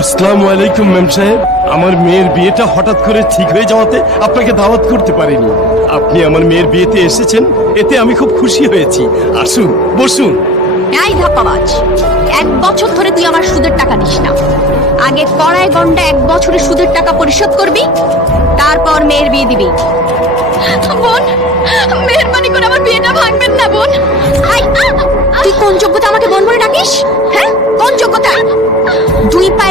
আসসালামু আলাইকুম ম্যাম সাহেব। আমার মেয়ের বিয়েটা হঠাৎ করে ঠিক হয়ে যাওয়াতে আপনাকে দাওয়াত করতে পারিনি। আপনি আমার মেয়ের বিয়েতে এসেছেন, এতে আমি খুব খুশি হয়েছি। আসুন, বসুন। এই ধাপ্পাবাজ, 1 বছর ধরে তুই আমার সুদের টাকা দিস না। আগে কড়াই গন্ডা 1 বছরের সুদের টাকা পরিশোধ করবি, তারপর মেয়ের বিয়ে দিবি। বোন, মেহেরবানি করে আমার বিয়েটা ভাঙবেন না বোন। তুই কোন যোগ্যতা আমাকে বোন বলে ডাকিস? হ্যাঁ, কোন যোগ্যতা? 2 পায়ে